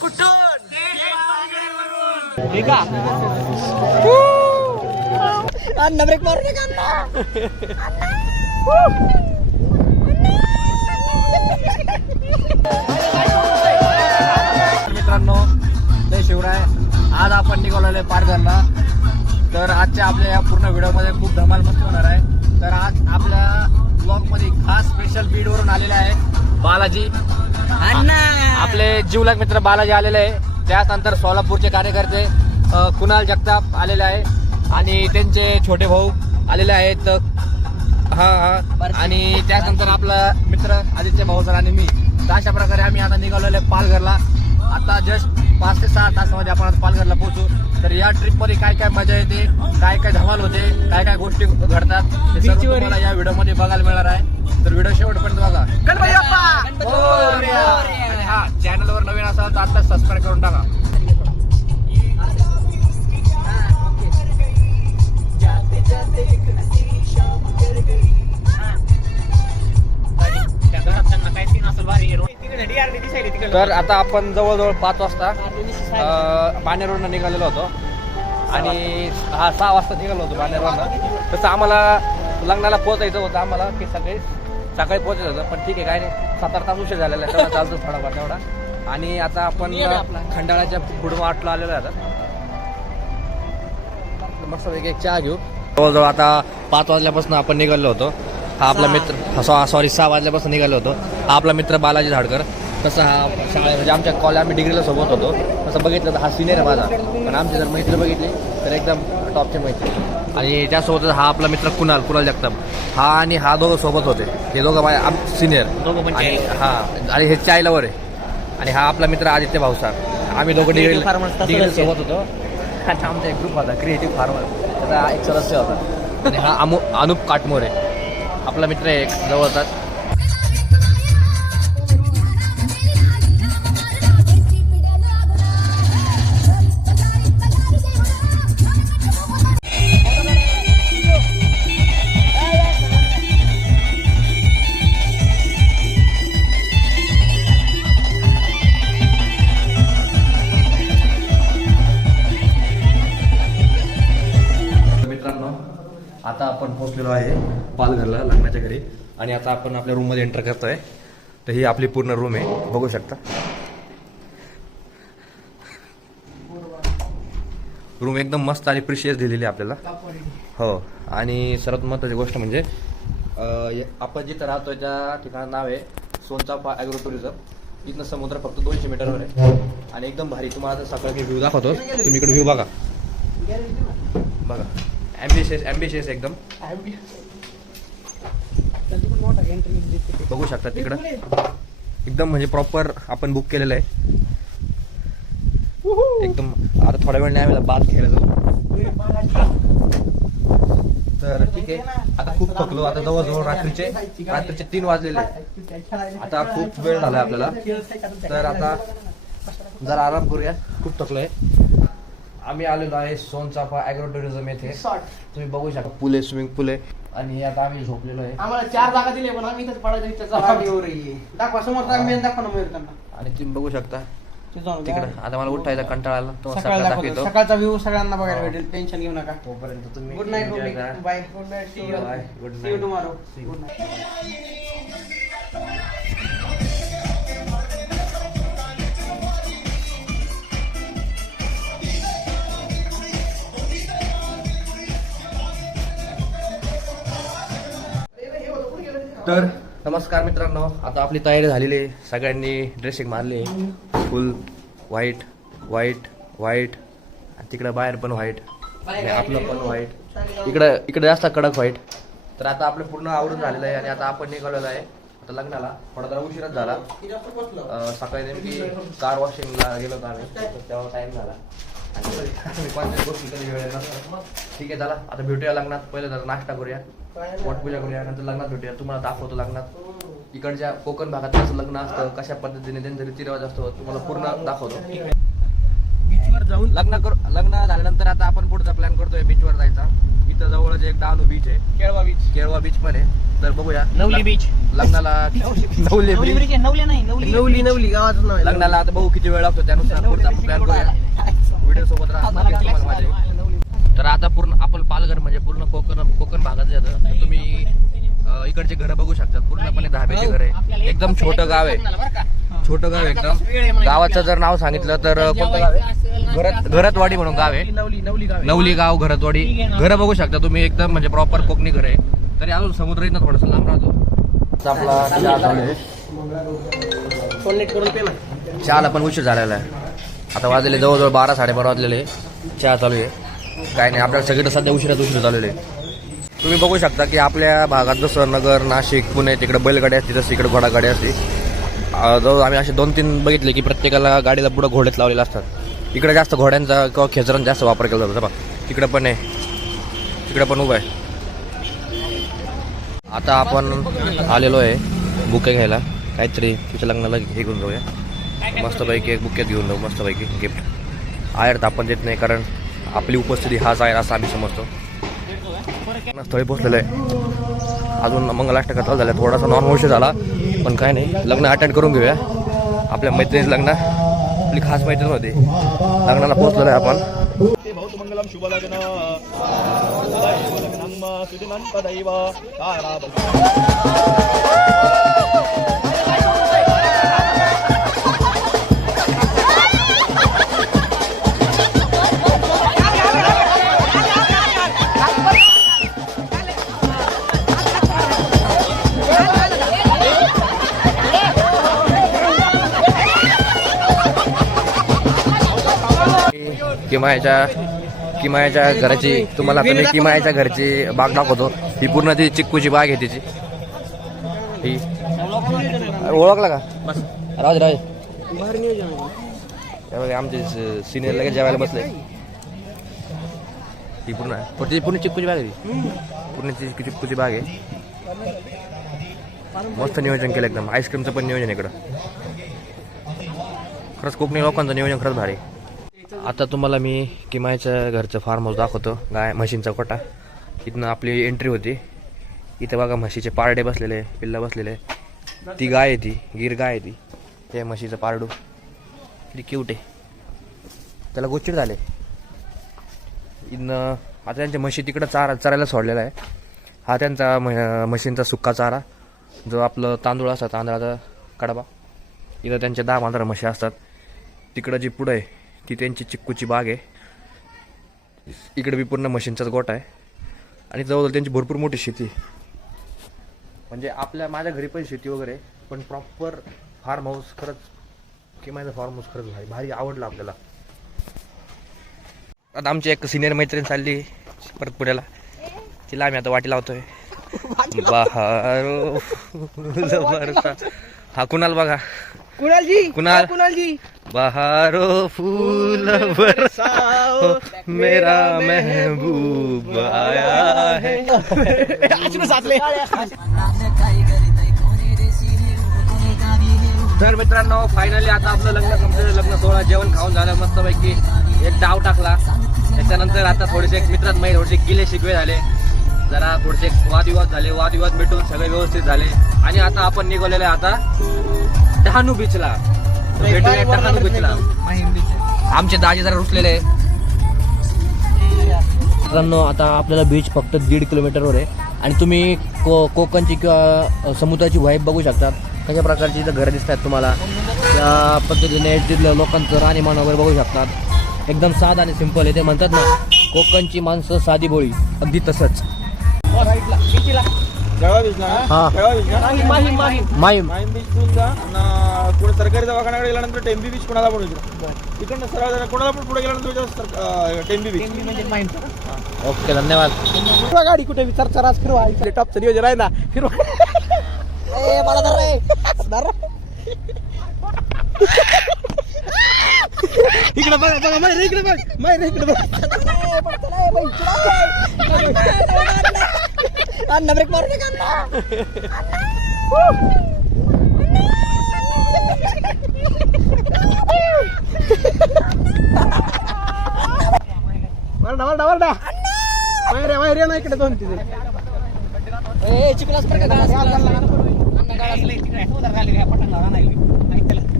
कुठून? ठीक आहे. अण्णा ब्रेक मारू नका मित्रांनो जय शिवराय. आज आपण निघालेलो आहे पारघरला तर आजच्या आपल्या या पूर्ण व्हिडिओमध्ये खूप धमाल मस्ती होणार आहे. तर आज आपल्या ब्लॉगमध्ये खास स्पेशल बीडवरून आलेले आहे बालाजी. अण्णा. आपले जीवलग मित्र बालाजी आलेले आहे. त्यानंतर सोलापूरचे कार्यकर्ते कुणाल जगताप आलेले आहे. आणि त्यांचे छोटे भाऊ आलेले आहेत. हा हा. आणि त्यानंतर आपला मित्र आदित्य भाऊ सर आणि मी. तर अशा प्रकारे आम्ही आता निघालेलो आहे पालघरला. आता जस्ट पाच ते सहा तासामध्ये आपण आता पालघरला पोहोचू. तर या ट्रिपमध्ये काय काय मजा येते काय काय धमाल होते काय काय गोष्टी घडतात हे सर्व बीचवर तुम्हाला या व्हिडिओमध्ये बघायला मिळणार आहे. तर व्हिडिओ शेवटपर्यंत बघा गणपती बाप्पा गणपती मोरया. आणि हा चॅनलवर नवीन असाल तर आता सबस्क्राईब करून टाका. तर आता आपण जवळजवळ पाच वाजता अं, बाणेर रोडनं निघालेलो होतो. आणि हा सहा वाजता निघालो होतो बाणेर रोडनं. तसं आम्हाला लग्नाला पोहोचायचं होतं आम्हाला की सकाळी सकाळी पोहोचायचं होतं. पण ठीक आहे काय नाही. सात आठ तास उशीर झालेला आहे तेवढा चालतो थोडाफार तेवढा. आणि आता आपण. खंडाळाच्या पुढं वाटलो आलेलो आहे आता. मस्त एक चहा घेऊ. जवळजवळ आता पाच वाजल्यापासून आपण निघालो होतो. हा आपला मित्र सॉरी सहा वाजल्यापासून निघालो होतो. हा आपला मित्र बालाजी झाडकर तसं हा शाळे म्हणजे आमच्या कॉलेज आम्ही डिग्रीला सोबत होतो. तसं बघितलं तर हा सिनियर आहे माझा. पण आमची जर मैत्री बघितली तर एकदम टॉपची मैत्री. आणि त्यासोबतच हा आपला मित्र कुणाल कुणाल जगताप. हा आणि हा दोघं सोबत होते. हे दोघं माझ्या आम सिनियर दोघं आणि. हा आणि हे चायलावर आहे. आणि हा आपला मित्र आदित्य भाऊसार आम्ही दोघं डिग्री डिग्री. सोबत होतो. आणि आमचा एक ग्रुप होता क्रिएटिव्ह फार्मर त्याचा एक सदस्य होता. आणि हा अमु अनुप काटमोरे. आपला मित्र आहे एक जवळचाच पोहोचलेलो आहे पालघरला लग्नाच्या घरी. आणि आता आपण आपल्या रूममध्ये एंटर करतोय. तर ही आपली पूर्ण रूम आहे. बघू शकता. रूम एकदम मस्त आणि प्रिशियस दिलेली आहे आपल्याला. हो. आणि सर्वात महत्त्वाची गोष्ट म्हणजे आपण जिथं राहतोय त्या ठिकाण नाव आहे सोनचाफा ॲग्रो टुरिझम इथनं समुद्र फक्त दोनशे मीटरवर आहे. आणि एकदम भारी. तुम्हाला सकाळी व्ह्यू दाखवतो. तुम्ही इकडे व्ह्यू बघा. बघा. ॲम्बिशियस ॲम्बिशियस एकदम. बघू शकता तिकडं. एकदम म्हणजे प्रॉपर आपण बुक केलेलं आहे. एकदम आता थोड्या वेळ नाही आम्हाला बात घ्यायला जाऊ. तर ठीक आहे. आता खूप थकलो. आता जवळजवळ रात्रीचे रात्रीचे तीन वाजलेले. आता खूप वेळ झाला आपल्याला. तर आता जरा आराम करूया. खूप थकलोय. आम्ही आलेलो आहे सोनचाफा ॲग्रो टुरिझम येथे. तुम्ही बघू शकता. पुले स्विमिंग पूल. आहे आणि आता आम्ही झोपलेलो आहे. आम्हाला चार जागा दिले पण आम्ही इथंच पडायचं इथं गाडीवर आहे. दाखवा समोर मेन दाखवा ना मयूर त्यांना. आणि तुम्ही बघू शकता. ते जाऊन तिकडे. आता मला उठायचा कंटाळा आला. तो सकाळ सकाळ दाखवतो. दाखवतो. सकाळचा व्ह्यू सगळ्यांना बघायला हो. भेटेल. टेन्शन घेऊ नका. तोपर्यंत तुम्ही गुड नाईट enjoy करा. Bye good night see you Bye. Good see you night. Tomorrow. Good night तर नमस्कार मित्रांनो आता आपली तयारी झालेली आहे. सगळ्यांनी ड्रेसिंग मारले फुल व्हाईट व्हाईट व्हाईट आणि तिकडं बाहेर पण व्हाईट आणि आपलं पण व्हाईट इकडं इकडे जास्त कडक व्हाईट तर आता आपलं पूर्ण आवरून झालेलं आहे आणि आता आपण निघालेलं आहे. आता लग्नाला. थोडा जरा उशीरच झाला. सकाळी नेमकी कार वॉशिंगला गेलो होतो आम्ही. तर तेव्हा टाईम झाला. गोष्टी कधी वेळ नसतो ठीक आहे चला. आता भेटूया लग्नात. पहिलं जरा नाश्ता करूया. पोटपूजा करूया नंतर लग्नात भेटूया. तुम्हाला दाखवतो लग्नात. इकडच्या कोकण भागात कसं लग्न असतं कशा पद्धतीने त्यांचा रीतिरिवाज असतो तुम्हाला पूर्ण दाखवतो. बीचवर जाऊन लग्न करू लग्न झाल्यानंतर आता आपण पुढचा प्लॅन करतोय बीचवर जायचा. इथं जवळच एक डहाणू बीच आहे. केळवा बीच केळवा बीच पण आहे. तर बघूया. नवली बीच लग्नाला नवली नवली नाही नवली नवली नवली गावाचं नाव. लग्नाला आता बघू किती वेळ लागतो त्यानुसार पुढचा प्लॅन करूया. व्हिडिओ सोबत. तर आता पूर्ण आपण पालघर म्हणजे पूर्ण कोकण कोकण भागात येतं तर तुम्ही इकडचे घरं बघू शकता पूर्णपणे धाब्याचे घर आहे. एकदम छोटं गाव आहे. छोटं गाव आहे एकदम. गावाचं जर नाव सांगितलं तर कोणतं गाव आहे? घरात घरतवाडी म्हणून गाव आहे. नवली नवली गाव आहे. नवली गाव घरतवाडी. घरं बघू शकता तुम्ही एकदम म्हणजे प्रॉपर कोकणी घर आहे. तरी अजून समुद्र इथं थोडंसं लांब राहतो. आपला चहा चालू आहे. चहाला पण उशीर झालेला आहे. आता वाजलेले जवळजवळ बारा साडेबारा वाजलेले. आहे. चहा चालू आहे. काय नाही आपल्याला सगळीकडे सध्या उशिरात उशीर चाललेले आहे. तुम्ही बघू शकता की आपल्या भागात जसं नगर नाशिक पुणे तिकडे बैलगाडी असते तसं इकडे घोडागाडी असते. जवळ आम्ही असे दोन तीन बघितले की प्रत्येकाला गाडीला पुढं घोडेच लावलेले असतात. इकडे जास्त घोड्यांचा किंवा खेचरांचा जास्त वापर केला जातो. बघा तिकडं पण आहे. तिकडं पण उभं आहे. आता आपण आलेलो आहे बुके घ्यायला. काहीतरी तिच्या लग्नाला हे घेऊन जाऊया. मस्तपैकी एक बुकेत घेऊन जाऊ मस्तपैकी गिफ्ट आयर तर आपण देत नाही कारण आपली उपस्थिती हाच आहे असं आम्ही समजतो. स्थळी पोचलेलं आहे. अजून मंगलाष्टका चालू झाला थोडासा नॉन उशीर झाला पण काय नाही. लग्न अटेंड करून घेऊया. आपल्या मैत्रिणीचं लग्न आपली खास मैत्रीण होती. लग्नाला पोहोचलेलं आहे आपण. भवतु किमायाच्या किमायाच्या घराची तुम्हाला आता मी किमायाच्या घरची बाग दाखवतो. ही पूर्ण ती चिक्कूची बाग आहे तिची. ही. ओळखला का? राज राज. बघा, आमचे सिनियर लगेच जेवायला बसले. ही पूर्ण. पण ती पूर्ण चिक्कूची बाग आहे ती. पूर्ण चिक्कूची बाग आहे. मस्त नियोजन केलं एकदम. आईस्क्रीमचं पण नियोजन इकडं. खरंच कोकणी लोकांचं नियोजन खरंच भारी. आता तुम्हाला मी किमायच्या घरचं फार्म हाऊस दाखवतो. गाय म्हशींचा कोटा. इथनं आपली एंट्री होती. इथं बघा म्हशीचे पारडे बसलेले पिल्ला बसलेले. ती गाय आहे ती गिर गाय आहे ती. ते म्हशीचं पारडू. किती क्यूट आहे. त्याला गोचिड झाले. इथनं आता त्यांच्या म्हशी तिकडं चारा चरायला सोडलेला आहे. हा त्यांचा म्हशींचा सुक्का चारा. जो आपलं तांदूळ असतात तांदळाचा कडबा. इथं त्यांच्या दहा पंधरा म्हशी असतात. तिकडं जी पुढं आहे ती त्यांची चिक्कूची बाग आहे. इकडे बी पूर्ण म्हशींचाच गोठा आहे. आणि जवळ त्यांची भरपूर मोठी शेती. म्हणजे आपल्या माझ्या घरी पण शेती वगैरे पण प्रॉपर फार्म हाऊस खरंच की माझं फार्म हाऊस खरंच भारी भारी आवडलं आपल्याला. आता आमची एक सिनियर मैत्रीण चालली परत पुण्याला. तिला आम्ही आता वाटी लावतोय. बहारो. हा कुणाल बघा. कुणालजी? कुणाल? कुणालजी? बहारो फूल बरसाओ। मेरा महबूब आया है। तर मित्रांनो फायनली आता आपलं लग्न संपलेलं लग्न सोहळा जेवण खाऊन झालं मस्तपैकी एक डाव टाकला. त्याच्यानंतर आता थोडेसे एक मित्रात मध्ये थोडेसे गिले शिकवे झाले. जरा थोडेसे वादविवाद झाले वादविवाद मिटून सगळे व्यवस्थित झाले. आणि आता आपण निघालेलो आता डहाणू बीचला भेटूया आमचे दाजी जरा रुसलेले आहे. मित्रांनो आता आपल्याला बीच फक्त दीड किलोमीटरवर आहे. आणि तुम्ही को कोकणची किंवा समुद्राची व्हाईब बघू शकता. कशा प्रकारची इथं घरं दिसतात तुम्हाला? त्या पद्धतीने तिथल्या लोकांचं राहणीमान वगैरे बघू शकतात एकदम साधा आणि सिंपल आहे. ते म्हणतात ना कोकणची माणसं साधी बोळी. अगदी तसंच. बीच हा. माहीम माहीम तून जा आणि पुढे सरकारी दवाखान्याकडे गेल्यानंतर टेंबी बीच कोणाला पण इकडं इकडनं सरळ जरा कोणाला पण पुढे गेल्यानंतर सर- अं, टेंबी बीच म्हणजे ओके धन्यवाद. फिरवा गाडी कुठे विचार चराच फिरवा. टॉपचं नियोजन आहे ना फिरवा. ए मला धर रे. धर. इकडे बघा बघा माहिती इकडे बघ. माहिती इकडे बघ. ए, बाई. अण्णा ब्रेक मारू वरडा वरडा वरडा वैरे वैरे ना इकडे दोन तिथे ए चिकलास बरं का गाळास. अण्णा.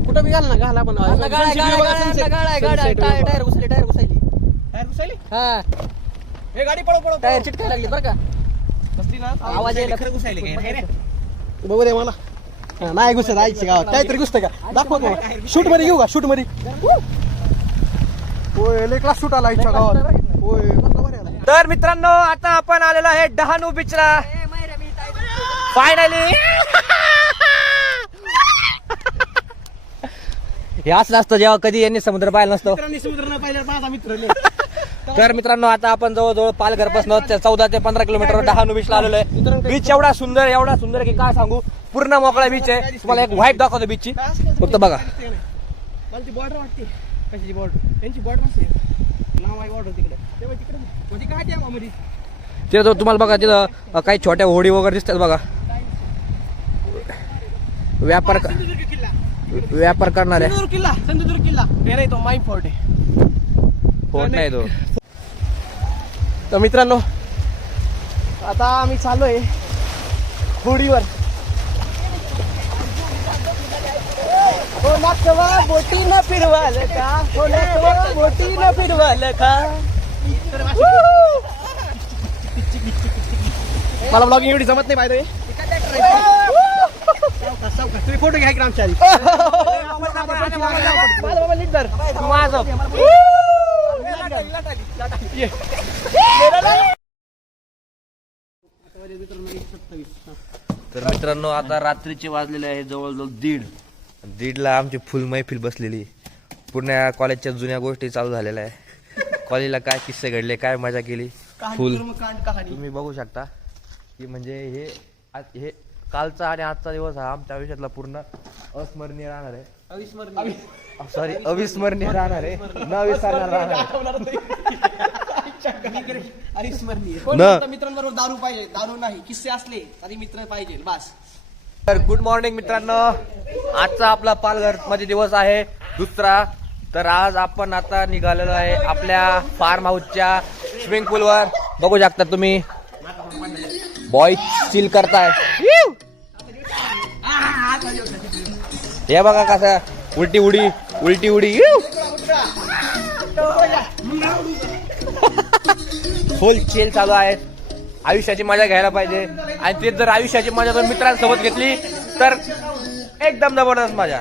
कुठं बी घाल ना घाला पण अण्णा गाळा आहे, गाळा आहे, गाळा गाळा. गाडा आहे. टायर टायर घुसली टायर घुसायली? हा. हे गाडी पळव पळव टायर चिटकाय लागली बरं का. बसली ना? आवाज यायला बघू दे मला. हा, नाही घुसत आईच्या गावात. काहीतरी घुसतं का? दाखव का मला शूटमध्ये घेऊ का? शूटमध्ये होय लय क्लास शूट आला आईच्या गावात. होय कसला आला. तर मित्रांनो आता आपण आलेलो आहे डहाणू बीचला फायनली हे असलं असतं जेव्हा कधी यांनी समुद्र पाहिला नसतो. मित्रांनी समुद्र न पाहिलं माझा मित्र लय. तर मित्रांनो आता आपण जवळजवळ पालघरपासून चौदा ते पंधरा किलोमीटर डहाणू बीचला आलेलो आहे. बीच एवढा सुंदर एवढा सुंदर की काय सांगू? पूर्ण मोकळा बीच आहे. तुम्हाला एक व्हाईट दाखवतो बीचची फक्त बघा. बॉर्डर वाटते. कशाची बॉर्डर यांची बॉर्डर मस्त आहे. नाव आहे बॉर्डर तिकडे. तेव्हा तिकडे. म्हणजे काय त्या मध्ये तिथं तो तुम्हाला बघा तिथं काही छोट्या होडी वगैरे दिसतात बघा. व्यापार व्यापार करणारे. किल्ला. सिंधुदुर्ग किल्ला. नाही तो माई फोर्ट आहे. फोट नाही तो तर मित्रांनो आता आम्ही चाललोय होडीवर. हो नाचवा बोटीनं फिरवाल का? हो नाचवा बोटीनं फिरवाल का? मला ब्लॉगिंग एवढी जमत नाही पाहिजे तुम्ही फोटो घ्या आधी. माझा बाबा नीट धर. तू माझं तर मित्रांनो आता रात्रीचे वाजलेले आहे जवळजवळ दीड. दीडला आमची फुल मैफिल बसलेली. पूर्ण कॉलेजच्या जुन्या गोष्टी चालू झालेल्या आहे. कॉलेजला काय किस्से घडले काय मजा केली? फुल तुम्ही बघू शकता. की म्हणजे हे आज- हे कालचा आणि आजचा दिवस हा आमच्या आयुष्यातला पूर्ण अस्मरणीय राहणार आहे. अविस्मरणीय. सॉरी अविस्मरणीय राहणार आहे. न विसरणार राहणार आहे. अविस्मरणीय. कोण न. म्हणतं मित्रांबरोबर दारू पाहिजे? दारू नाही किस्से असले तरी मित्र पाहिजे बस. तर गुड मॉर्निंग मित्रांनो. आजचा आपला पालघरमध्ये दिवस आहे. दुसरा तर आज आपण आता निघालेलो आहे आपल्या फार्म हाऊसच्या स्विमिंग पूलवर बघू शकता तुम्ही. बॉय चिल करताय. हे बघा कसं उलटी उडी. उलटी उडी. फुल चेल चालू आहे. आयुष्याची मजा घ्यायला पाहिजे. आणि ते जर आयुष्याची मजा जर मित्रांसोबत घेतली तर एकदम जबरदस्त मजा.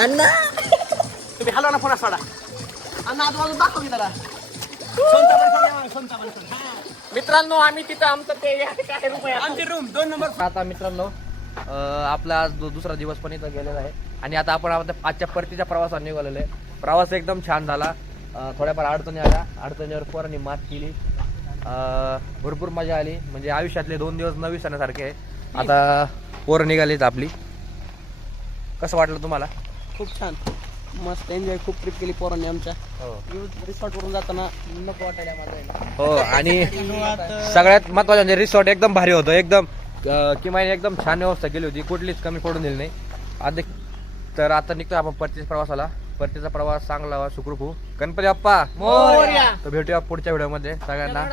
अण्णा. तुम्ही हलवा ना फोन सोडा. आणि आता माझं दाखव की त्याला मित्रांनो आम्ही तिथं आमचं ते काय रुपये आमची रूम दोन नंबर आता मित्रांनो अं, आपला आज दु- दुसरा दिवस पण इथं गेलेला आहे. आणि आता आपण आता आजच्या परतीच्या प्रवासात निघालेलो आहे. प्रवास एकदम छान झाला. अं, थोड्याफार अडचणी आल्या. अडचणीवर पोरांनी मात केली. अं, भरपूर मजा आली. म्हणजे आयुष्यातले दोन दिवस न विसरण्यासारखे आहे. आता पोरं निघालीच आपली. कसं वाटलं तुम्हाला? खूप छान. मस्त एन्जॉय खूप ट्रिप केली पोरांनी आमच्या. हो. रिसॉर्ट वरून जाताना नको वाटायला हो आणि सगळ्यात महत्वाचं म्हणजे रिसॉर्ट एकदम भारी होतं. एकदम किमान एकदम छान व्यवस्था केली होती. कुठलीच कमी पडून दिली नाही. अधिक तर आता निघतो आपण परतीच्या प्रवासाला. परतीचा प्रवास चांगला व्हावा, सुखरूप गणपती बाप्पा. तर भेटूया पुढच्या व्हिडिओमध्ये सगळ्यांना.